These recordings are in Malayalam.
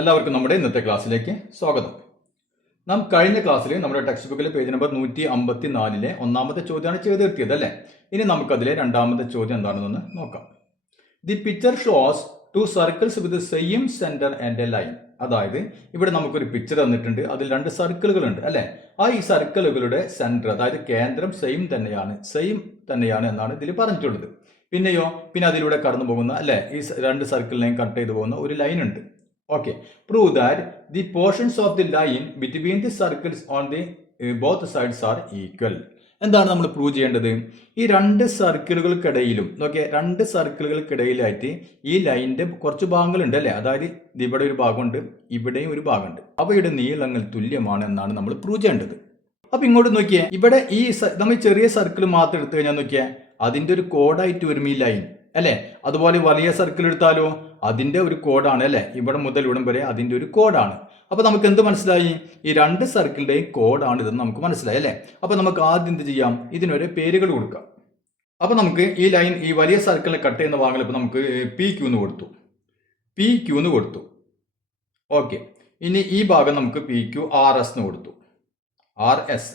എല്ലാവർക്കും നമ്മുടെ ഇന്നത്തെ ക്ലാസ്സിലേക്ക് സ്വാഗതം. നാം കഴിഞ്ഞ ക്ലാസ്സിൽ നമ്മുടെ ടെക്സ്റ്റ് ബുക്കിലെ പേജ് നമ്പർ 154 ഒന്നാമത്തെ ചോദ്യമാണ് ചെയ്ത് നിർത്തിയത് അല്ലേ. ഇനി നമുക്കതിലെ രണ്ടാമത്തെ ചോദ്യം എന്താണെന്ന് നോക്കാം. The picture shows to circles with same centre and A line. അതായത് ഇവിടെ നമുക്കൊരു പിക്ചർ തന്നിട്ടുണ്ട്, അതിൽ രണ്ട് സർക്കിളുകളുണ്ട് അല്ലെ. ഈ സർക്കിളുകളുടെ സെന്റർ, അതായത് കേന്ദ്രം സെയിം തന്നെയാണ് എന്നാണ് ഇതിൽ പറഞ്ഞിട്ടുള്ളത്. പിന്നെ അതിലൂടെ കടന്നു പോകുന്ന അല്ലെ, ഈ രണ്ട് സർക്കിളിനെയും കട്ട് ചെയ്തു പോകുന്ന ഒരു ലൈൻ ഉണ്ട്. Okay, prove that the portions of the line between the circles on the both sides are equal. എന്താണ് നമ്മൾ പ്രൂവ് ചെയ്യേണ്ടത്? ഈ രണ്ട് സർക്കിളുകൾക്കിടയിലും രണ്ട് സർക്കിളുകൾക്കിടയിലായിട്ട് ഈ ലൈനിന്റെ കുറച്ച് ഭാഗങ്ങളുണ്ട് അല്ലെ. അതായത് ഇവിടെ ഒരു ഭാഗമുണ്ട്, ഇവിടെയും ഒരു ഭാഗമുണ്ട്. അവയുടെ നീളങ്ങൾ തുല്യമാണ് എന്നാണ് നമ്മൾ പ്രൂവ് ചെയ്യേണ്ടത്. അപ്പൊ ഇങ്ങോട്ട് നോക്കിയേ, ഇവിടെ ഈ നമ്മൾ ചെറിയ സർക്കിൾ മാത്രം എടുത്തു കഴിഞ്ഞാൽ നോക്കിയേ, അതിന്റെ ഒരു കോഡായിട്ട് വരും ഈ ലൈൻ അല്ലെ. അതുപോലെ വലിയ സർക്കിൾ എടുത്താലോ, അതിന്റെ ഒരു കോഡാണ് അല്ലെ. ഇവിടെ മുതൽ ഇവിടം വരെ അതിന്റെ ഒരു കോഡാണ്. അപ്പൊ നമുക്ക് എന്ത് മനസ്സിലായി? ഈ രണ്ട് സർക്കിളിന്റെയും കോഡാണ് ഇതെന്ന് നമുക്ക് മനസ്സിലായി അല്ലെ. അപ്പൊ നമുക്ക് ആദ്യം എന്ത് ചെയ്യാം, ഇതിനൊരു പേരുകൾ കൊടുക്കാം. അപ്പൊ നമുക്ക് ഈ ലൈൻ, ഈ വലിയ സർക്കിളിനെ കട്ട് ചെയ്യുന്ന ഭാഗങ്ങൾ ഇപ്പൊ നമുക്ക് PQ എന്ന് കൊടുത്തു. ഓക്കെ, ഇനി ഈ ഭാഗം നമുക്ക് PQ RS എന്ന് കൊടുത്തു, RS.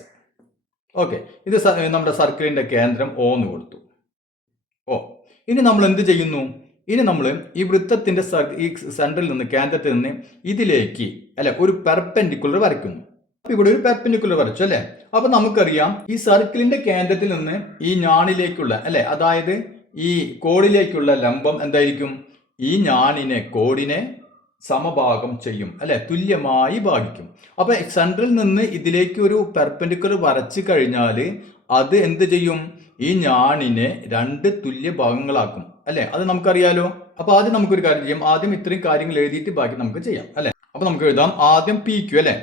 ഓക്കെ, ഇത് നമ്മുടെ സർക്കിളിന്റെ കേന്ദ്രം O എന്ന് കൊടുത്തു. ഇനി നമ്മൾ എന്ത് ചെയ്യുന്നു? ഇനി നമ്മൾ ഈ വൃത്തത്തിന്റെ ഈ സെന്ററിൽ നിന്ന്, കേന്ദ്രത്തിൽ നിന്ന് ഇതിലേക്ക് അല്ലെ ഒരു പെർപെൻഡിക്കുലർ വരയ്ക്കുന്നു. അപ്പൊ ഇവിടെ ഒരു പെർപെൻഡിക്കുലർ വരച്ചു അല്ലെ. അപ്പൊ നമുക്കറിയാം, ഈ സർക്കിളിന്റെ കേന്ദ്രത്തിൽ നിന്ന് ഈ ഞാണിലേക്കുള്ള അല്ലെ, അതായത് ഈ കോഡിലേക്കുള്ള ലംബം എന്തായിരിക്കും? ഈ കോഡിനെ സമഭാഗം ചെയ്യും അല്ലെ, തുല്യമായി ഭാഗിക്കും. അപ്പൊ സെന്ററിൽ നിന്ന് ഇതിലേക്ക് ഒരു പെർപെൻഡിക്കുലർ വരച്ചു കഴിഞ്ഞാൽ അത് എന്ത് ചെയ്യും? ഈ ഞാണിനെ രണ്ട് തുല്യ ഭാഗങ്ങളാക്കും അല്ലെ. അത് നമുക്കറിയാലോ. അപ്പൊ ആദ്യം നമുക്കൊരു കാര്യം ചെയ്യാം, ആദ്യം ഇത്രയും കാര്യങ്ങൾ എഴുതിയിട്ട് ബാക്കി നമുക്ക് ചെയ്യാം അല്ലെ. അപ്പൊ നമുക്ക് എഴുതാം ആദ്യം PQ അല്ലെ.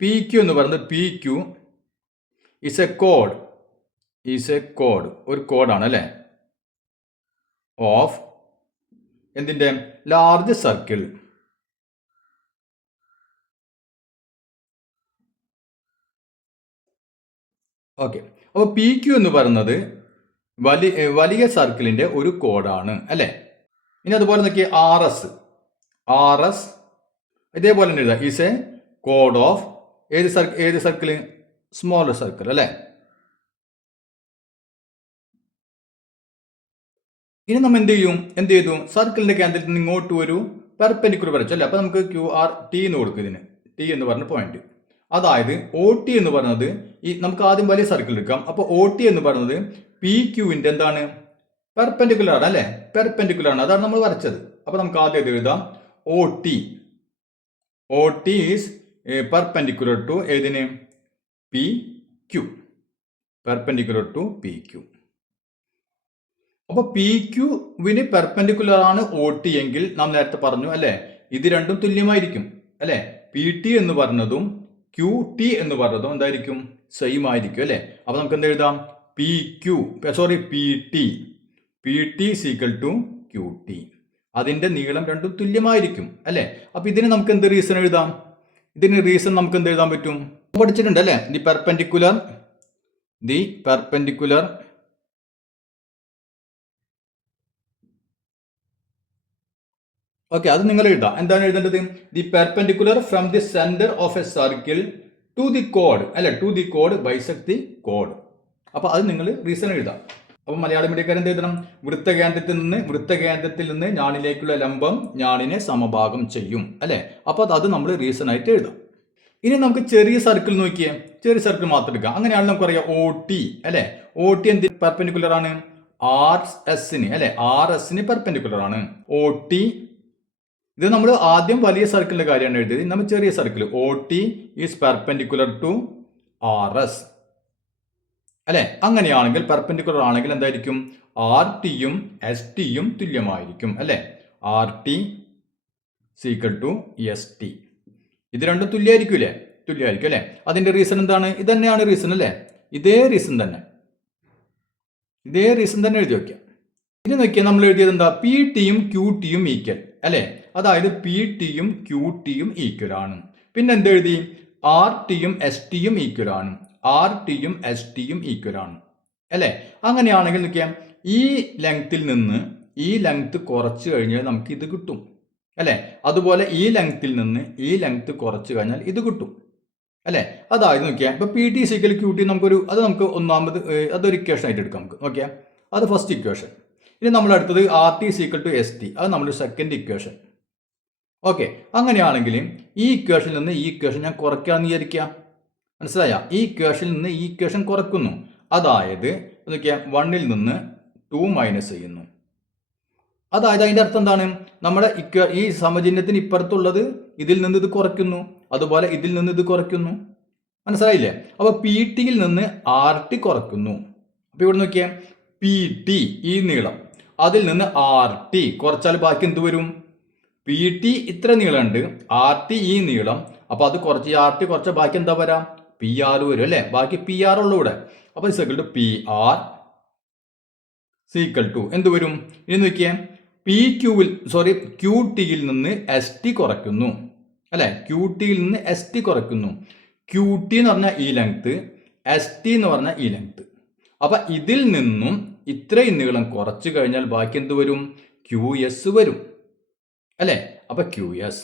PQ എന്ന് പറയുന്നത് PQ ഈസ് എ കോഡ്, ഒരു കോഡാണ് അല്ലെ, ഓഫ് എന്തിന്റെ? Large circle. ഓക്കെ, അപ്പോൾ PQ എന്ന് പറയുന്നത് വലിയ സർക്കിളിന്റെ ഒരു കോഡാണ് അല്ലെ. ഇനി അതുപോലെ നോക്കിയേ RS ഇതേപോലെ തന്നെ എഴുതാം, ഈസ് എ കോഡ് ഓഫ് ഏത് സർക്കിൾ? സ്മോളർ സർക്കിൾ അല്ലെ. ഇനി നമ്മൾ എന്ത് ചെയ്തു? സർക്കിളിന്റെ കേന്ദ്രത്തിൽ നിന്ന് ഇങ്ങോട്ട് ഒരു പെർപെൻഡിക്കുലർ വരച്ചു അല്ലെ. അപ്പൊ നമുക്ക് QRT എന്ന് കൊടുക്കും ഇതിന്, T എന്ന് പറഞ്ഞ പോയിന്റ്. അതായത് OT എന്ന് പറയുന്നത് നമുക്ക് ആദ്യം വലിയ സർക്കിൾ എടുക്കാം. അപ്പൊ OT എന്ന് പറയുന്നത് PQവിന്റെ എന്താണ്? പെർപെൻഡിക്കുലർ ആണ് അല്ലെ, പെർപെൻഡിക്കുലർ ആണ്, അതാണ് നമ്മൾ വരച്ചത്. അപ്പൊ നമുക്ക് ആദ്യം ഇത് എഴുതാം, OT ഈസ് പെർപെൻഡിക്കുലർ ടു ഏതിന്? PQ, perpendicular to PQ. അപ്പൊ PQവിന് പെർപെൻഡിക്കുലർ ആണ് OT എങ്കിൽ നാം നേരത്തെ പറഞ്ഞു അല്ലെ, ഇത് രണ്ടും തുല്യമായിരിക്കും അല്ലെ. PT എന്ന് പറഞ്ഞതും QT എന്ന് പറഞ്ഞതും എന്തായിരിക്കും? സെയിം ആയിരിക്കും അല്ലെ. അപ്പൊ നമുക്ക് എന്ത് എഴുതാം? PT equal to QT. അതിന്റെ നീളം രണ്ടും തുല്യമായിരിക്കും അല്ലെ. അപ്പൊ ഇതിന് നമുക്ക് എന്ത് റീസൺ എഴുതാം? ഇതിന് റീസൺ നമുക്ക് എന്ത് എഴുതാൻ പറ്റും? പഠിച്ചിട്ടുണ്ട് അല്ലെ. ദി പെർപെൻഡിക്കുലർ ഓക്കെ, അത് നിങ്ങൾ എഴുതാം. എന്താണ് എഴുതേണ്ടത്? The perpendicular from the centre of A circle to the code അല്ലെ, to the code bisect the code. അപ്പൊ അത് നിങ്ങൾ റീസൺ എഴുതാം. അപ്പൊ മലയാളം മീഡിയക്കാരൻ എന്ത് എഴുതണം? വൃത്തകേന്ദ്രത്തിൽ നിന്ന് ഞാണിലേക്കുള്ള ലംബം ഞാണിനെ സമഭാഗം ചെയ്യും അല്ലെ. അപ്പൊ അത് നമ്മൾ റീസൺ ആയിട്ട് എഴുതാം. ഇനി നമുക്ക് ചെറിയ സർക്കിൾ നോക്കിയേ, ചെറിയ സർക്കിൾ മാത്രം എടുക്കാം. അങ്ങനെയാണെങ്കിൽ നമുക്കറിയാം OT അല്ലെ. OT എന്ത് പെർപെൻഡിക്കുലർ ആണ്? RSന് അല്ലെ, RSന് പെർപെൻഡിക്കുലർ ആണ് OT. ഇത് നമ്മൾ ആദ്യം വലിയ സർക്കിളിന്റെ കാര്യമാണ് എഴുതിയത്. നമ്മൾ ചെറിയ circle OT is perpendicular to RS അല്ലെ. അങ്ങനെയാണെങ്കിൽ പെർപെൻഡിക്കുലർ ആണെങ്കിൽ എന്തായിരിക്കും? RTയും STയും തുല്യമായിരിക്കും അല്ലെ. RT equal to ST. ഇത് രണ്ടും തുല്യമായിരിക്കും അല്ലെ. അതിന്റെ റീസൺ എന്താണ്? ഇത് തന്നെയാണ് റീസൺ അല്ലെ. ഇതേ റീസൺ തന്നെ എഴുതി വെക്കാം. ഇനി നോക്കിയാൽ നമ്മൾ എഴുതിയത് എന്താ? PTയും QTയും ഈക്വൽ അല്ലെ. അതായത് PTയും QTയും ഈക്വൽ ആണ്. പിന്നെ എന്തെഴുതി? RTയും STയും ഈക്വൽ ആണ്, അല്ലെ. അങ്ങനെയാണെങ്കിൽ നോക്കിയാൽ ഈ ലെങ്ത്തിൽ നിന്ന് ഈ ലെങ്ത് കുറച്ച് കഴിഞ്ഞാൽ നമുക്ക് ഇത് കിട്ടും അല്ലേ? അതുപോലെ ഈ ലെങ്ത്തിൽ നിന്ന് ഈ ലെങ്ത് കുറച്ച് കഴിഞ്ഞാൽ ഇത് കിട്ടും അല്ലേ? അതായത് നോക്കിയാൽ ഇപ്പോൾ പി ടി സിക്കൽ ക്യൂ ടി അത് നമുക്ക് ഒന്നാമത് അതൊരു ഇക്വേഷൻ ആയിട്ട് എടുക്കാം. നമുക്ക് നോക്കിയാൽ അത് ഫസ്റ്റ് ഇക്വേഷൻ. ഇനി നമ്മൾ അടുത്തത് R T is equal to S T, അത് നമ്മുടെ സെക്കൻഡ് ഇക്വേഷൻ. ഓക്കെ, അങ്ങനെയാണെങ്കിൽ ഈ ഇക്വേഷനിൽ നിന്ന് ഈ ഇക്വേഷൻ ഞാൻ കുറയ്ക്കാമെന്ന് വിചാരിക്കാം. മനസ്സിലായ? ഈ ഇക്വേഷനിൽ നിന്ന് ഈ ഇക്വേഷൻ കുറയ്ക്കുന്നു. അതായത് നോക്കിയാൽ 1ൽ നിന്ന് 2 മൈനസ് ചെയ്യുന്നു. അതായത് അതിൻ്റെ അർത്ഥം എന്താണ്? നമ്മുടെ ഈ സമചിഹ്നത്തിന് ഇപ്പുറത്തുള്ളത് ഇതിൽ നിന്ന് ഇത് കുറയ്ക്കുന്നു, അതുപോലെ ഇതിൽ നിന്ന് ഇത് കുറയ്ക്കുന്നു. മനസ്സിലായില്ലേ? അപ്പോൾ പി ടിയിൽ നിന്ന് ആർ ടി കുറയ്ക്കുന്നു. അപ്പോൾ ഇവിടെ നോക്കിയാൽ പി ടി ഈ നീളം, അതിൽ നിന്ന് ആർ ടി കുറച്ചാൽ ബാക്കി എന്ത് വരും? പി ടി ഇത്ര നീളമുണ്ട്, ആർ ടി ഈ നീളം, അപ്പോൾ അത് കുറച്ച് ആർ ടി കുറച്ച ബാക്കി എന്താ വരാം? പി ആർ വരും അല്ലേ? ബാക്കി പി ആർ ഉള്ളൂ ഇവിടെ. അപ്പോൾ is equal to P R is equal to എന്ത് വരും? ഇനി നോക്കിയാൽ ക്യൂ ടിയിൽ നിന്ന് എസ് ടി കുറയ്ക്കുന്നു അല്ലെ? ക്യൂ ടിയിൽ നിന്ന് എസ് ടി കുറയ്ക്കുന്നു. ക്യൂ ടി എന്ന് പറഞ്ഞാൽ ഈ ലെങ്ത്, എസ് ടി എന്ന് പറഞ്ഞാൽ ഈ ലെങ്ത്. അപ്പൊ ഇതിൽ നിന്നും ഇത്രയും നീളം കുറച്ച് കഴിഞ്ഞാൽ ബാക്കി എന്ത് വരും? ക്യൂ എസ് വരും അല്ലെ? അപ്പൊ ക്യൂ എസ്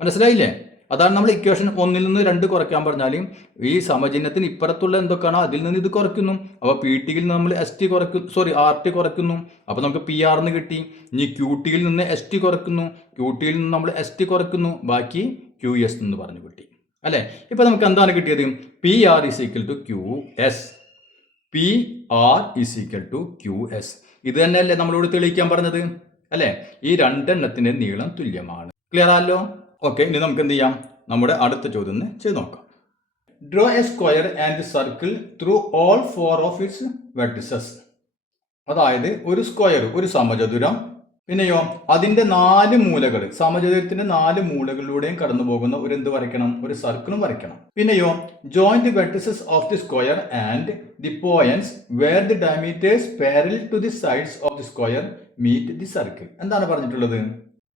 മനസ്സിലായില്ലേ? അതാണ് നമ്മൾ ഇക്വേഷൻ 1ൽ നിന്ന് 2 കുറയ്ക്കാൻ പറഞ്ഞാൽ ഈ സമചിഹ്നത്തിന് ഇപ്പുറത്തുള്ള എന്തൊക്കെയാണോ അതിൽ നിന്ന് ഇത് കുറയ്ക്കുന്നു. അപ്പോൾ പി ടിയിൽ നമ്മൾ എസ് ടി ആർ ടി കുറയ്ക്കുന്നു. അപ്പോൾ നമുക്ക് പി ആർ എന്ന് കിട്ടി. ഇനി ക്യൂ ടിയിൽ നിന്ന് എസ് ടി കുറയ്ക്കുന്നു, ക്യൂ ടിയിൽ നിന്ന് നമ്മൾ എസ് ടി കുറയ്ക്കുന്നു, ബാക്കി ക്യൂ എസ് എന്ന് പറഞ്ഞു കിട്ടി അല്ലേ? ഇപ്പം നമുക്ക് എന്താണ് കിട്ടിയത്? P R is equal to Q S. P R is equal to Q S. ഇത് തന്നെയല്ലേ നമ്മളോട് തെളിയിക്കാൻ പറഞ്ഞത് അല്ലേ? ഈ രണ്ടെണ്ണത്തിന്റെ നീളം തുല്യമാണ്. ക്ലിയർ ആണല്ലോ? ഓക്കെ, ഇനി നമുക്ക് എന്ത് ചെയ്യാം? നമ്മുടെ അടുത്ത ചോദ്യം ചെയ്ത് നോക്കാം. Draw A square and circle through all 4 of its vertices. അതായത് ഒരു സ്ക്വയർ, ഒരു സമചതുരം, പിന്നെയോ അതിന്റെ 4 മൂലകൾ, സമചതുരത്തിന്റെ 4 മൂലകളിലൂടെയും കടന്നു പോകുന്ന ഒരു എന്ത് വരയ്ക്കണം? ഒരു സർക്കിളും വരയ്ക്കണം. പിന്നെയോ join the vertices of the square and the points where the diameters parallel to the sides of the square meet the circle. എന്താണ് പറഞ്ഞിട്ടുള്ളത്?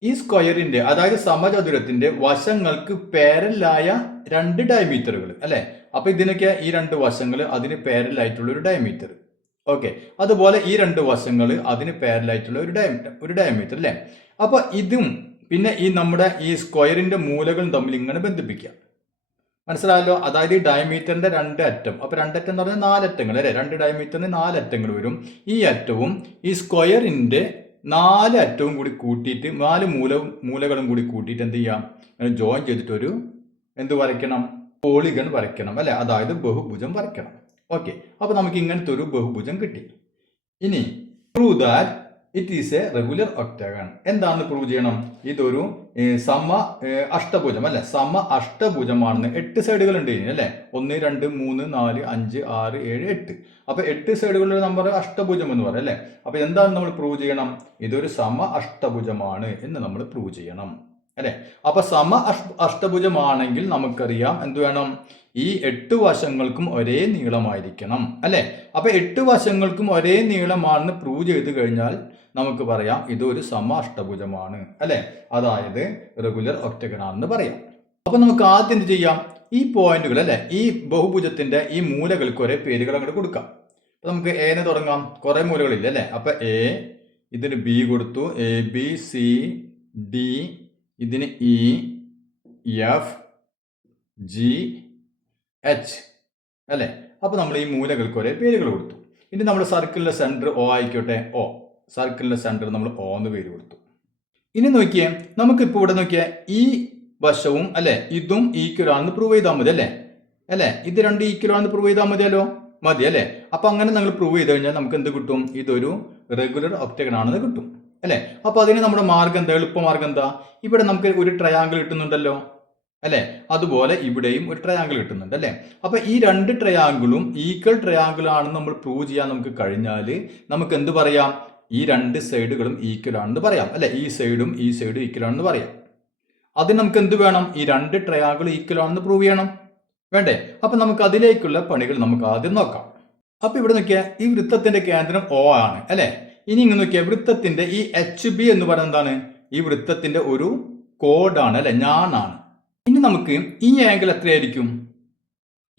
ഈ സ്ക്വയറിന്റെ അതായത് സമചതുരത്തിന്റെ വശങ്ങൾക്ക് പാരലായ 2 ഡയമീറ്ററുകൾ അല്ലെ? അപ്പൊ ഇതിനൊക്കെ ഈ 2 വശങ്ങൾ അതിന് പാരലായിട്ടുള്ള ഒരു ഡയമീറ്റർ. ഓക്കെ, അതുപോലെ ഈ 2 വശങ്ങൾ അതിന് പാരലായിട്ടുള്ള ഒരു ഡയമീറ്റർ അല്ലെ? അപ്പൊ ഇതും പിന്നെ ഈ നമ്മുടെ ഈ സ്ക്വയറിന്റെ മൂലകളും തമ്മിൽ ഇങ്ങനെ ബന്ധിപ്പിക്കാം. മനസ്സിലായല്ലോ? അതായത് ഈ ഡയമീറ്ററിന്റെ 2 അറ്റം, അപ്പൊ 2 അറ്റം എന്ന് പറഞ്ഞാൽ 4 അറ്റങ്ങൾ അല്ലെ? 2 ഡയമീറ്ററിന് 4 അറ്റങ്ങൾ വരും. ഈ അറ്റവും ഈ സ്ക്വയറിന്റെ 4 അറ്റവും കൂടി കൂട്ടിയിട്ട് 4 മൂലകളും കൂടി കൂട്ടിയിട്ട് എന്ത് ചെയ്യാം? ജോയിൻ ചെയ്തിട്ട് ഒരു എന്ത് വരയ്ക്കണം? പോളിഗൺ വരയ്ക്കണം അല്ലെ? അതായത് ബഹുഭുജം വരയ്ക്കണം. ഓക്കെ, അപ്പൊ നമുക്ക് ഇങ്ങനത്തെ ഒരു ബഹുഭുജം കിട്ടി. ഇനി prove that it is a regular octagon. എന്താണെന്ന് പ്രൂവ് ചെയ്യണം? ഇതൊരു അഷ്ടഭുജം അല്ലെ? അഷ്ടഭുജമാണെന്ന് 8 സൈഡുകൾ ഉണ്ട് അല്ലെ? 1 2 3 4 5 6 7 8. അപ്പൊ 8 സൈഡുകളുടെ നമ്പർ അഷ്ടഭുജം എന്ന് പറയാം അല്ലെ? അപ്പൊ എന്താണ് നമ്മൾ പ്രൂവ് ചെയ്യണം? ഇതൊരു അഷ്ടഭുജമാണ് എന്ന് നമ്മൾ പ്രൂവ് ചെയ്യണം അല്ലെ? അപ്പൊ അഷ്ടഭുജമാണെങ്കിൽ നമുക്കറിയാം എന്ത് വേണം? ഈ 8 വശങ്ങൾക്കും ഒരേ നീളമായിരിക്കണം അല്ലെ? അപ്പൊ 8 വശങ്ങൾക്കും ഒരേ നീളമാണെന്ന് പ്രൂവ് ചെയ്ത് കഴിഞ്ഞാൽ നമുക്ക് പറയാം ഇതൊരു അഷ്ടഭുജമാണ് അല്ലെ? അതായത് റെഗുലർ ഒക്ടഗൺ ആണെന്ന് പറയാം. അപ്പൊ നമുക്ക് ആദ്യം എന്ത് ചെയ്യാം? ഈ പോയിന്റുകൾ അല്ലെ, ഈ ബഹുഭുജത്തിന്റെ ഈ മൂലകൾക്ക് ഒരേ പേരുകൾ അങ്ങോട്ട് കൊടുക്കാം. അപ്പൊ നമുക്ക് എന് തുടങ്ങാം. കുറെ മൂലകളില്ല അല്ലെ? അപ്പൊ എ, ഇതിന് ബി കൊടുത്തു, എ ബി സി ഡി, ഇതിന് ഇ എഫ് ജി എച്ച് അല്ലെ? അപ്പൊ നമ്മൾ ഈ മൂലകൾക്ക് ഒരേ പേരുകൾ കൊടുത്തു. ഇനി നമ്മുടെ സർക്കിളിന്റെ സെന്റർ ഒ ആയിക്കോട്ടെ, ഒ. സർക്കിളിന്റെ സെന്റർ നമ്മൾ ഒ എന്ന് പേര് കൊടുത്തു. ഇനി നോക്കിയേ, നമുക്കിപ്പോൾ ഇവിടെ നോക്കിയാൽ ഈ വശവും അല്ലെ ഇതും ഈക്വൽ ആണെന്ന് പ്രൂവ് ചെയ്താൽ മതി അല്ലെ? ഇത് 2 ഈക്വൽ ആണെന്ന് പ്രൂവ് ചെയ്താൽ മതി അല്ലെ? അപ്പൊ അങ്ങനെ നമ്മൾ പ്രൂവ് ചെയ്ത് കഴിഞ്ഞാൽ നമുക്ക് എന്ത് കിട്ടും? ഇതൊരു റെഗുലർ ഒക്ടഗൺ ആണെന്ന് കിട്ടും അല്ലെ? അപ്പൊ അതിന് നമ്മുടെ മാർഗം എന്താ? എളുപ്പമാർഗം എന്താ? ഇവിടെ നമുക്ക് ഒരു ട്രയാങ്കിൾ കിട്ടുന്നുണ്ടല്ലോ അല്ലെ? അതുപോലെ ഇവിടെയും ഒരു ട്രയാങ്കിൾ കിട്ടുന്നുണ്ട് അല്ലെ? അപ്പൊ ഈ 2 ട്രയാങ്കിളും ഈക്വൽ ട്രയാങ്കിൾ ആണെന്ന് നമ്മൾ പ്രൂവ് ചെയ്യാൻ നമുക്ക് കഴിഞ്ഞാൽ നമുക്ക് എന്ത് പറയാം? ഈ 2 സൈഡുകളും ഈക്വൽ ആണെന്ന് പറയാം അല്ലെ? ഈ സൈഡും ഈക്വൽ ആണെന്ന് പറയാം. അതിന് നമുക്ക് എന്ത് വേണം? ഈ 2 ട്രയാങ്കിൾ ഈക്വൽ ആണെന്ന് പ്രൂവ് ചെയ്യണം, വേണ്ടേ? അപ്പൊ നമുക്ക് അതിലേക്കുള്ള പണികൾ നമുക്ക് ആദ്യം നോക്കാം. അപ്പൊ ഇവിടെ നോക്കിയാൽ ഈ വൃത്തത്തിന്റെ കേന്ദ്രം O ആണ് അല്ലെ? ഇനി ഇങ്ങനെ നോക്കിയാൽ വൃത്തത്തിന്റെ ഈ HB എന്ന് പറയുന്നത് എന്താണ്? ഈ വൃത്തത്തിന്റെ ഒരു കോഡാണ് അല്ലെ? ഞാനാണ്. ഇനി നമുക്ക് ഈ ആംഗിൾ എത്രയായിരിക്കും?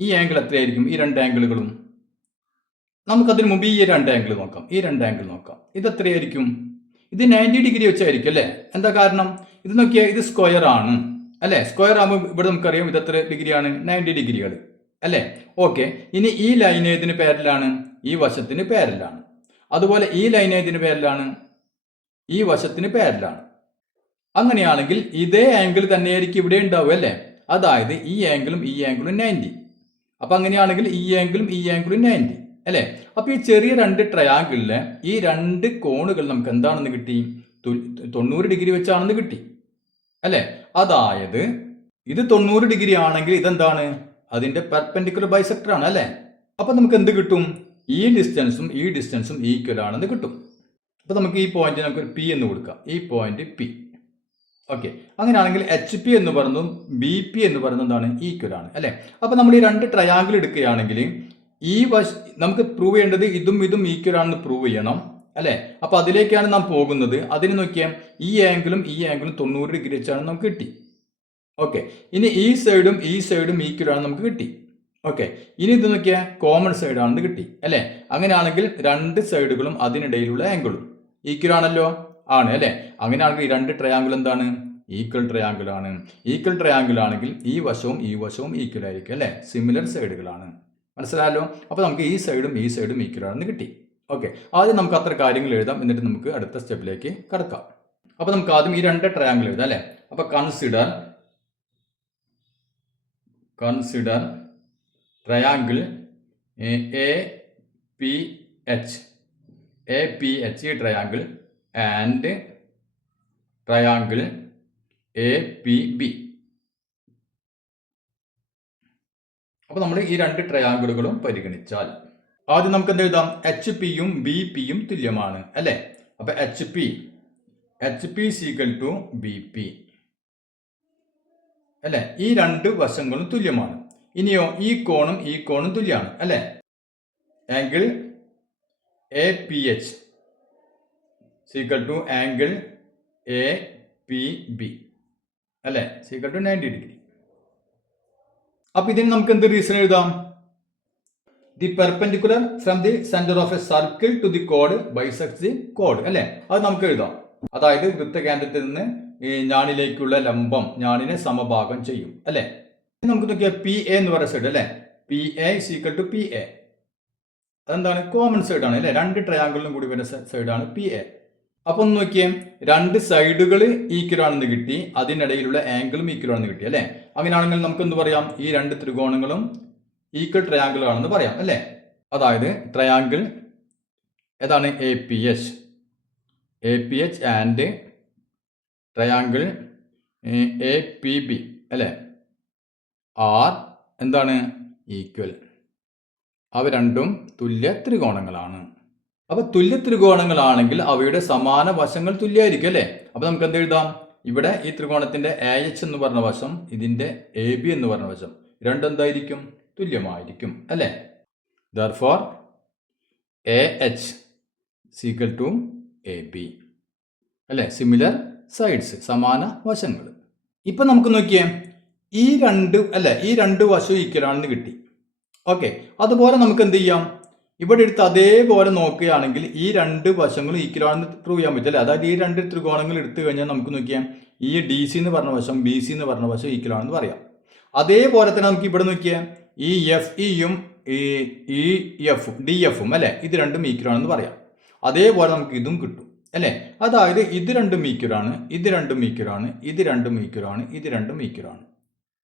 ഈ 2 ആംഗിളുകളും നമുക്കതിന് മുമ്പ് ഈ 2 ആംഗിൾ നോക്കാം. ഇത് എത്രയായിരിക്കും? ഇത് 90 ഡിഗ്രി വെച്ചായിരിക്കും അല്ലേ? എന്താ കാരണം? ഇത് നോക്കിയാൽ ഇത് സ്ക്വയർ ആണ് അല്ലേ? സ്ക്വയർ ആകുമ്പോൾ ഇവിടെ നമുക്കറിയാം ഇത് എത്ര ഡിഗ്രിയാണ്? 90 ഡിഗ്രികൾ അല്ലേ? ഓക്കെ. ഇനി ഈ ലൈൻ ഏതിന് പാരലാണ്? ഈ വശത്തിന് പാരലാണ്. അതുപോലെ ഈ ലൈൻ ഏതിന് പാരലാണ്? ഈ വശത്തിന് പാരലാണ്. അങ്ങനെയാണെങ്കിൽ ഇതേ ആംഗിൾ തന്നെയായിരിക്കും ഇവിടെ ഉണ്ടാവും അല്ലേ? അതായത് ഈ ആംഗിളും ഈ ആംഗിളും 90. അപ്പൊ അങ്ങനെയാണെങ്കിൽ ഈ ആംഗിളും ഈ ആംഗിളും 90 അല്ലേ? അപ്പൊ ഈ ചെറിയ രണ്ട് ട്രയാങ്കിളിലെ ഈ രണ്ട് കോണുകൾ നമുക്ക് എന്താണെന്ന് കിട്ടി? 90 ഡിഗ്രി വെച്ചാണെന്ന് കിട്ടി അല്ലേ? അതായത് ഇത് 90 ഡിഗ്രി ആണെങ്കിൽ ഇതെന്താണ്? അതിന്റെ പെർപെൻഡിക്കുലർ ബൈസെക്ടർ ആണ് അല്ലേ? അപ്പൊ നമുക്ക് എന്ത് കിട്ടും? ഈ ഡിസ്റ്റൻസും ഈക്വൽ ആണെന്ന് കിട്ടും. അപ്പൊ നമുക്ക് ഈ പോയിന്റ് നമുക്ക് പി എന്ന് കൊടുക്കാം. ഈ പോയിന്റ് പി. ഓക്കെ. അങ്ങനെയാണെങ്കിൽ എച്ച് പി എന്ന് പറയുന്നതും ബി പി എന്ന് പറയുന്നത് എന്താണ്? ഈക്വൽ ആണ് അല്ലേ? അപ്പൊ നമ്മൾ ഈ രണ്ട് ട്രയാങ്കിൾ എടുക്കുകയാണെങ്കിൽ ഈ നമുക്ക് പ്രൂവ് ചെയ്യേണ്ടത് ഇതും ഈക്വൽ ആണെന്ന് പ്രൂവ് ചെയ്യണം അല്ലേ? അപ്പൊ അതിലേക്കാണ് നാം പോകുന്നത്. അതിന് നോക്കിയാൽ ഈ ആംഗിളും 90 ഡിഗ്രി വെച്ചാണ് നമുക്ക് കിട്ടി. ഓക്കെ. ഇനി ഈ സൈഡും ഈക്വൽ ആണെന്ന് നമുക്ക് കിട്ടി. ഓക്കെ. ഇനി ഇത് നോക്കിയാൽ കോമൺ സൈഡ് ആണെന്ന് കിട്ടി അല്ലേ? അങ്ങനെയാണെങ്കിൽ രണ്ട് സൈഡുകളും അതിനിടയിലുള്ള ആംഗിളും ഈക്വൽ ആണല്ലോ? ആണ് അല്ലേ? അങ്ങനെയാണെങ്കിൽ ഈ രണ്ട് ട്രയാങ്കിൾ എന്താണ്? ഈക്വൽ ട്രയാങ്കിൾ ആണ്. ഈക്വൽ ട്രയാങ്കിൾ ആണെങ്കിൽ ഈ വശവും ഈക്വൽ ആയിരിക്കും അല്ലേ? സിമിലർ സൈഡുകളാണ്. മനസ്സിലായല്ലോ? അപ്പൊ നമുക്ക് ഈ സൈഡും ഈക്വൽ ആണെന്ന് കിട്ടി. ഓക്കെ. ആദ്യം നമുക്ക് അത്ര കാര്യങ്ങൾ എഴുതാം, എന്നിട്ട് നമുക്ക് അടുത്ത സ്റ്റെപ്പിലേക്ക് കടക്കാം. അപ്പൊ നമുക്ക് ആദ്യം ഈ രണ്ട് ട്രയാങ്കിൾ എഴുതാം അല്ലേ? അപ്പൊ consider triangle A P H ഈ triangle and triangle A P B. അപ്പൊ നമ്മൾ ഈ രണ്ട് ട്രയാങ്കിളുകളും പരിഗണിച്ചാൽ ആദ്യം നമുക്ക് എന്ത് എഴുതാം? എച്ച് പിയും ബി പിയും തുല്യമാണ് അല്ലെ? അപ്പൊ H P equal to B P അല്ലെ? ഈ രണ്ട് വശങ്ങളും തുല്യമാണ്. ഇനിയോ ഈ കോണും തുല്യമാണ് അല്ലെ? Angle A P H equal to angle A P B അല്ലെ? Equal to 90 degree. അപ്പൊ ഇതിന് നമുക്ക് എന്ത് റീസൺ എഴുതാം? The perpendicular from the centre of A circle to the code bisects the code അല്ലെ? അത് നമുക്ക് എഴുതാം. അതായത് വൃത്തകേന്ദ്രത്തിൽ നിന്ന് ഈ ഞാണിലേക്കുള്ള ലംബം ഞാണിനെ സമഭാഗം ചെയ്യും അല്ലെ? നമുക്ക് നോക്കിയാൽ പി എ എന്ന് പറയുന്ന സൈഡ് അല്ലെ? P A equal to P A. അതെന്താണ്? കോമൺ സൈഡ് ആണ് അല്ലെ? രണ്ട് ട്രയാങ്കിളിലും കൂടി വരുന്ന സൈഡാണ് പി എ. അപ്പൊ ഒന്ന് നോക്കിയേ, രണ്ട് സൈഡുകൾ ഈക്വൽ ആണെന്ന് കിട്ടി, അതിനിടയിലുള്ള ആംഗിളും ഈക്വൽ ആണെന്ന് കിട്ടി അല്ലെ? അങ്ങനെയാണെങ്കിൽ നമുക്ക് എന്ത് പറയാം? ഈ രണ്ട് ത്രികോണങ്ങളും ഈക്വൽ ട്രയാങ്കിൾ ആണെന്ന് പറയാം അല്ലെ? അതായത് ട്രയാങ്കിൾ ഏതാണ്? A P H and triangle A P B അല്ലെ? ആർ എന്താണ്? ഈക്വൽ. അവ രണ്ടും തുല്യ ത്രികോണങ്ങളാണ്. അപ്പൊ തുല്യ ത്രികോണങ്ങളാണെങ്കിൽ അവയുടെ സമാന വശങ്ങൾ തുല്യമായിരിക്കും അല്ലെ? അപ്പൊ നമുക്ക് എന്ത് എഴുതാം? ഇവിടെ ഈ ത്രികോണത്തിന്റെ എ എച്ച് എന്ന് പറഞ്ഞ വശം, ഇതിന്റെ എ ബി എന്ന് പറഞ്ഞ വശം രണ്ടും എന്തായിരിക്കും? തുല്യമായിരിക്കും അല്ലെ? Therefore AH equal to A B അല്ലെ? സിമിലർ സൈഡ്സ്, സമാന വശങ്ങൾ. ഇപ്പൊ നമുക്ക് നോക്കിയേ, ഈ രണ്ട് വശവും ഈക്വൽ ആണെന്ന് കിട്ടി. ഓക്കെ. അതുപോലെ നമുക്ക് എന്ത് ചെയ്യാം? ഇവിടെ എടുത്ത് അതേപോലെ നോക്കുകയാണെങ്കിൽ ഈ രണ്ട് വശങ്ങളും ഈക്വൽ ആണെന്ന് പ്രൂവ് ചെയ്യാൻ പറ്റില്ല. അതായത് ഈ രണ്ട് ത്രികോണങ്ങൾ എടുത്തു കഴിഞ്ഞാൽ നമുക്ക് നോക്കിയാൽ ഈ ഡി സി എന്ന് പറഞ്ഞ വശം ബി സി എന്ന് പറഞ്ഞ വശം ഈക്വൽ ആണെന്ന് പറയാം. അതേപോലെ തന്നെ നമുക്ക് ഇവിടെ നോക്കിയാൽ ഈ എഫ് ഇയും ഈ എഫും ഡി എഫും അല്ലെ? ഇത് രണ്ടും ഈക്വൽ ആണെന്ന് പറയാം. അതേപോലെ നമുക്ക് ഇതും കിട്ടും അല്ലെ? അതായത് ഇത് രണ്ടും ഈക്വൽ ആണ്, ഇത് രണ്ടും ഈക്വൽ ആണ്, ഇത് രണ്ടും ഈക്വൽ ആണ്, ഇത് രണ്ടും ഈക്വൽ ആണ്.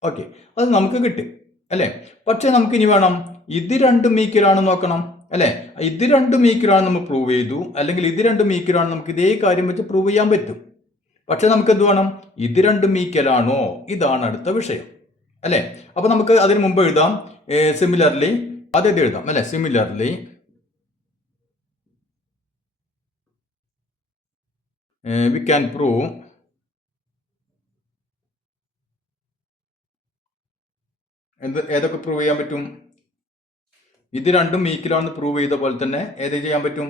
ഓക്കെ. അത് നമുക്ക് കിട്ടും അല്ലെ? പക്ഷെ നമുക്ക് ഇനി വേണം ഇത് രണ്ടും ഈക്വൽ ആണെന്ന് നോക്കണം അല്ലെ? ഇത് രണ്ടും ഈക്വൽ ആണ് നമ്മൾ പ്രൂവ് ചെയ്തു, അല്ലെങ്കിൽ ഇത് രണ്ടും ഈക്വൽ ആണ് നമുക്ക് ഇതേ കാര്യം വെച്ച് പ്രൂവ് ചെയ്യാൻ പറ്റും. പക്ഷെ നമുക്ക് എന്ത് വേണം? ഇത് രണ്ടും ഈക്വൽ ആണോ? ഇതാണ് അടുത്ത വിഷയം അല്ലെ? അപ്പൊ നമുക്ക് അതിന് മുമ്പ് എഴുതാം സിമിലർലി. ആദ്യം എഴുതാം അല്ലെ? സിമിലർലി we can prove ഏതൊക്കെ പ്രൂവ് ചെയ്യാൻ പറ്റും? ഇത് രണ്ടും ഈക്വൽ ആണെന്ന് പ്രൂവ് ചെയ്ത പോലെ തന്നെ ഏത് ചെയ്യാൻ പറ്റും?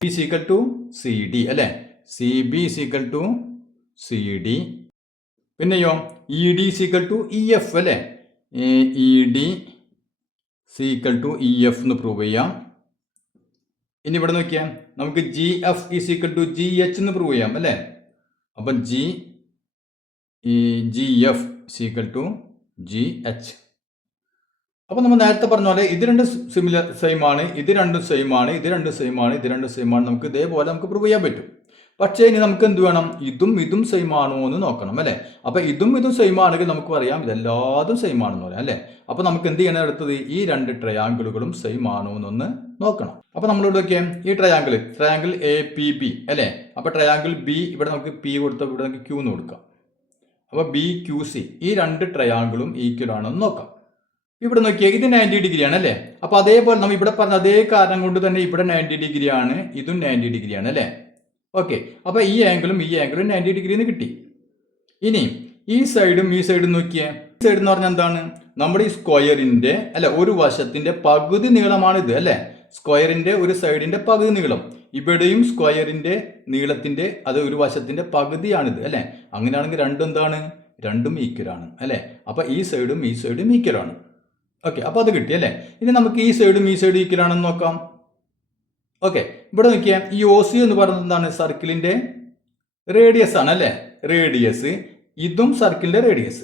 B equal to C D അല്ലെ? C B equal to C D. പിന്നെയോ E D equal to E F അല്ലെ? E D equal to E F എന്ന് പ്രൂവ് ചെയ്യാം. ഇനി ഇവിടെ നോക്കിയാൽ നമുക്ക് GF is equal to GH എന്ന് പ്രൂവ് ചെയ്യാം അല്ലേ. അപ്പം GF is equal to GH. അപ്പോൾ നമ്മൾ നേരത്തെ പറഞ്ഞ പോലെ ഇത് രണ്ട് സെയിം ആണ്, ഇത് രണ്ടും സെയിം ആണ്, ഇത് രണ്ടും സെയിം ആണ്, ഇത് രണ്ടും സെയിം ആണ്. നമുക്ക് ഇതേപോലെ നമുക്ക് പ്രൂവ് ചെയ്യാൻ പറ്റും. പക്ഷേ ഇനി നമുക്ക് എന്ത് വേണം, ഇതും സെയിം ആണോ എന്ന് നോക്കണം അല്ലേ. അപ്പോൾ ഇതും സെയിം ആണെങ്കിൽ നമുക്ക് പറയാം ഇതെല്ലാതും സെയിം ആണെന്ന് പറയാം അല്ലേ. അപ്പോൾ നമുക്ക് എന്ത് ചെയ്യണം, അടുത്തത് ഈ രണ്ട് ട്രയാങ്കിളുകളും സെയിം ആണോ എന്നൊന്ന് നോക്കണം. അപ്പോൾ നമ്മളോട് നോക്കിയാൽ ഈ ട്രയാങ്കിൾ APB അല്ലേ. അപ്പോൾ ട്രയാങ്കിൾ B ഇവിടെ നമുക്ക് P കൊടുത്താൽ ഇവിടെ നമുക്ക് Q എന്ന് കൊടുക്കാം. അപ്പോൾ BQC ഈ രണ്ട് ട്രയാങ്കിളും ഈക്വൽ ആണോ എന്ന് നോക്കാം. ഇവിടെ നോക്കിയാൽ ഇത് 90 ഡിഗ്രി ആണ് അല്ലേ. അപ്പോൾ അതേപോലെ നമ്മൾ ഇവിടെ പറഞ്ഞ അതേ കാരണം കൊണ്ട് തന്നെ ഇവിടെ 90 ഡിഗ്രി ആണ്, ഇതും 90 ഡിഗ്രി ആണ് അല്ലേ. ഓക്കെ, അപ്പോൾ ഈ ആംഗിളും 90 ഡിഗ്രി എന്ന് കിട്ടി. ഇനി ഈ സൈഡും നോക്കിയേ. ഈ സൈഡ് എന്ന് പറഞ്ഞാൽ എന്താണ്, നമ്മുടെ ഈ സ്ക്വയറിന്റെ അല്ലെ ഒരു വശത്തിന്റെ പകുതി നീളമാണിത് അല്ലെ. സ്ക്വയറിന്റെ ഒരു സൈഡിന്റെ പകുതി നീളം, ഇവിടെയും സ്ക്വയറിന്റെ നീളത്തിന്റെ അത് ഒരു വശത്തിന്റെ പകുതിയാണിത് അല്ലെ. അങ്ങനെയാണെങ്കിൽ രണ്ടും ഈക്വൽ ആണ് അല്ലെ. അപ്പൊ ഈ സൈഡും ഈക്വൽ ആണ്. ഓക്കെ, അപ്പോൾ അത് കിട്ടി അല്ലേ. ഇനി നമുക്ക് ഈ സൈഡും ഈക്വൽ ആണെന്ന് നോക്കാം. ഓക്കെ, ഇവിടെ നോക്കിയാൽ ഈ OC എന്ന് പറയുന്നത് എന്താണ്, സർക്കിളിന്റെ റേഡിയസ് ആണ് അല്ലേ. റേഡിയസ്, ഇതും സർക്കിളിന്റെ റേഡിയസ്.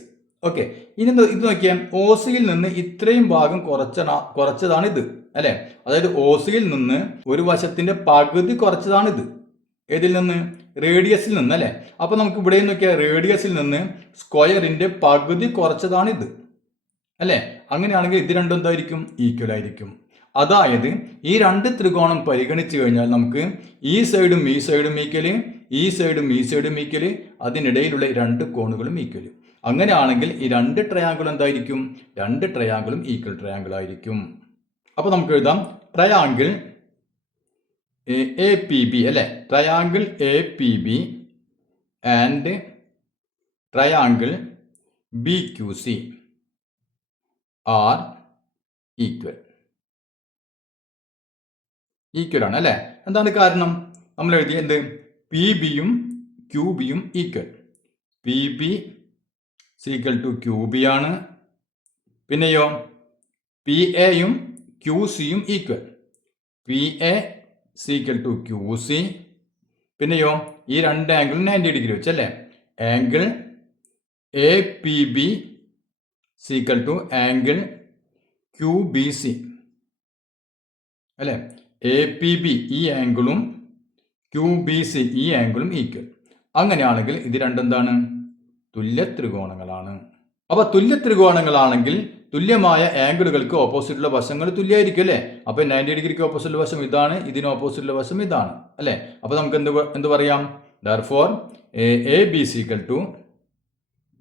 ഓക്കെ, ഇനി ഇത് നോക്കിയാൽ OCയിൽ നിന്ന് ഇത്രയും ഭാഗം കുറച്ചതാണ് ഇത് അല്ലെ. അതായത് OCയിൽ നിന്ന് ഒരു വശത്തിന്റെ പകുതി കുറച്ചതാണിത്. ഏതിൽ നിന്ന്, റേഡിയസിൽ നിന്ന് അല്ലെ. അപ്പൊ നമുക്ക് ഇവിടെ നോക്കിയാൽ റേഡിയസിൽ നിന്ന് സ്ക്വയറിന്റെ പകുതി കുറച്ചതാണിത് അല്ലെ. അങ്ങനെയാണെങ്കിൽ ഇത് രണ്ടും എന്തായിരിക്കും, ഈക്വൽ ആയിരിക്കും. അതായത് ഈ രണ്ട് ത്രികോണം പരിഗണിച്ചു കഴിഞ്ഞാൽ നമുക്ക് ഈ സൈഡും ഈക്വല്, ഈ സൈഡും ഈക്വല്, അതിനിടയിലുള്ള രണ്ട് കോണുകളും ഈക്വല്. അങ്ങനെയാണെങ്കിൽ ഈ രണ്ട് ട്രയാങ്കിളും എന്തായിരിക്കും, രണ്ട് ട്രയാങ്കിളും ഈക്വൽ ട്രയാങ്കിൾ ആയിരിക്കും. അപ്പൊ നമുക്ക് എഴുതാം ട്രയാങ്കിൾ APB അല്ലെ. Triangle APB and triangle BQC are equal ആണ് അല്ലെ. എന്താണ് കാരണം, നമ്മൾ എഴുതിയ എന്ത്, PBയും QBയും equal. PB equal to QB ആണ്. പിന്നെയോ PAയും QCയും equal. PA equal to QC. പിന്നെയോ ഈ രണ്ട് ആംഗിളും 90 ഡിഗ്രി വെച്ചല്ലേ. Angle APB equal to angle QBC അല്ലെ. APB ഈ ആംഗിളും QBC ഈ ആംഗിളും ഈക്വൽ. അങ്ങനെയാണെങ്കിൽ ഇത് രണ്ടെന്താണ്, തുല്യ ത്രികോണങ്ങളാണ്. അപ്പൊ തുല്യ ത്രികോണങ്ങളാണെങ്കിൽ തുല്യമായ ആംഗിളുകൾക്ക് ഓപ്പോസിറ്റുള്ള വശങ്ങൾ തുല്യമായിരിക്കും അല്ലേ. അപ്പൊ 90 ഡിഗ്രിക്ക് ഓപ്പോസിറ്റുള്ള വശം ഇതാണ്, ഇതിന് ഓപ്പോസിറ്റുള്ള വശം ഇതാണ് അല്ലെ. അപ്പൊ നമുക്ക് എന്ത് പറയാം, therefore ABC equal to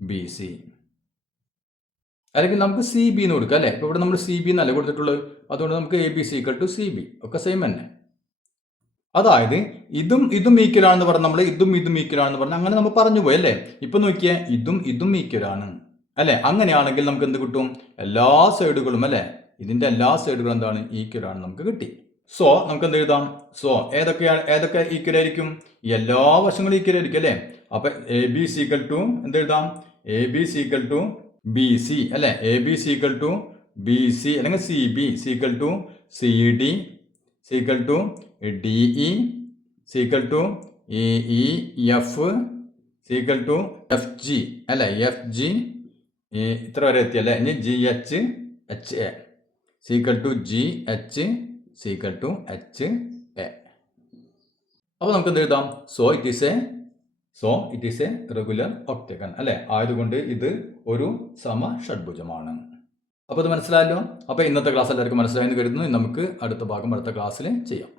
BC. അല്ലെങ്കിൽ നമുക്ക് CB എന്ന് കൊടുക്കാം അല്ലെ. ഇപ്പൊ ഇവിടെ നമ്മൾ CB എന്നല്ല കൊടുത്തിട്ടുള്ളത്, അതുകൊണ്ട് നമുക്ക് ABC ഈക്വൽ ടു CB ഒക്കെ സെയിം തന്നെ. അതായത് ഇതും ഈക്വൽ ആണെന്ന് പറഞ്ഞാൽ നമ്മൾ ഇതും ഈക്വൽ ആണെന്ന് പറഞ്ഞാൽ അങ്ങനെ നമ്മൾ പറഞ്ഞു പോയി അല്ലേ. ഇപ്പൊ നോക്കിയാൽ ഇതും ഈക്വൽ ആണ് അല്ലെ. അങ്ങനെയാണെങ്കിൽ നമുക്ക് എന്ത് കിട്ടും, എല്ലാ സൈഡുകളും അല്ലെ, ഇതിന്റെ എല്ലാ സൈഡുകളും എന്താണ്, ഈക്വൽ ആണ് നമുക്ക് കിട്ടി. സോ നമുക്ക് എന്ത് എഴുതാം, സോ ഏതൊക്കെ ഈക്വൽ ആയിരിക്കും, എല്ലാ വശങ്ങളും ഈക്വൽ ആയിരിക്കും അല്ലെ. അപ്പൊ ABC ഈക്വൽ ടു എന്ത് എഴുതാം, ABC ഈക്വൽ ടു BC അല്ലെ. ABC ഈക്വൽ ടു BC അല്ലെങ്കിൽ CB equal to CD equal to DE equal to EF equal to FG അല്ലെ. FG ഇത്ര വരെ എത്തി അല്ലെ. ഇനി GH HA equal to GH equal to HA. അപ്പോൾ നമുക്ക് എന്ത് എഴുതാം, so it is a regular octagon അല്ലെ. ആയതുകൊണ്ട് ഇത് ഒരു സമഷഡ്ഭുജമാണ്. അപ്പോൾ ഇത് മനസ്സിലായല്ലോ. അപ്പോൾ ഇന്നത്തെ ക്ലാസ് എല്ലാവർക്കും മനസ്സിലായെന്ന് കരുതുന്നു. നമുക്ക് അടുത്ത ഭാഗം അടുത്ത ക്ലാസ്സിൽ ചെയ്യാം.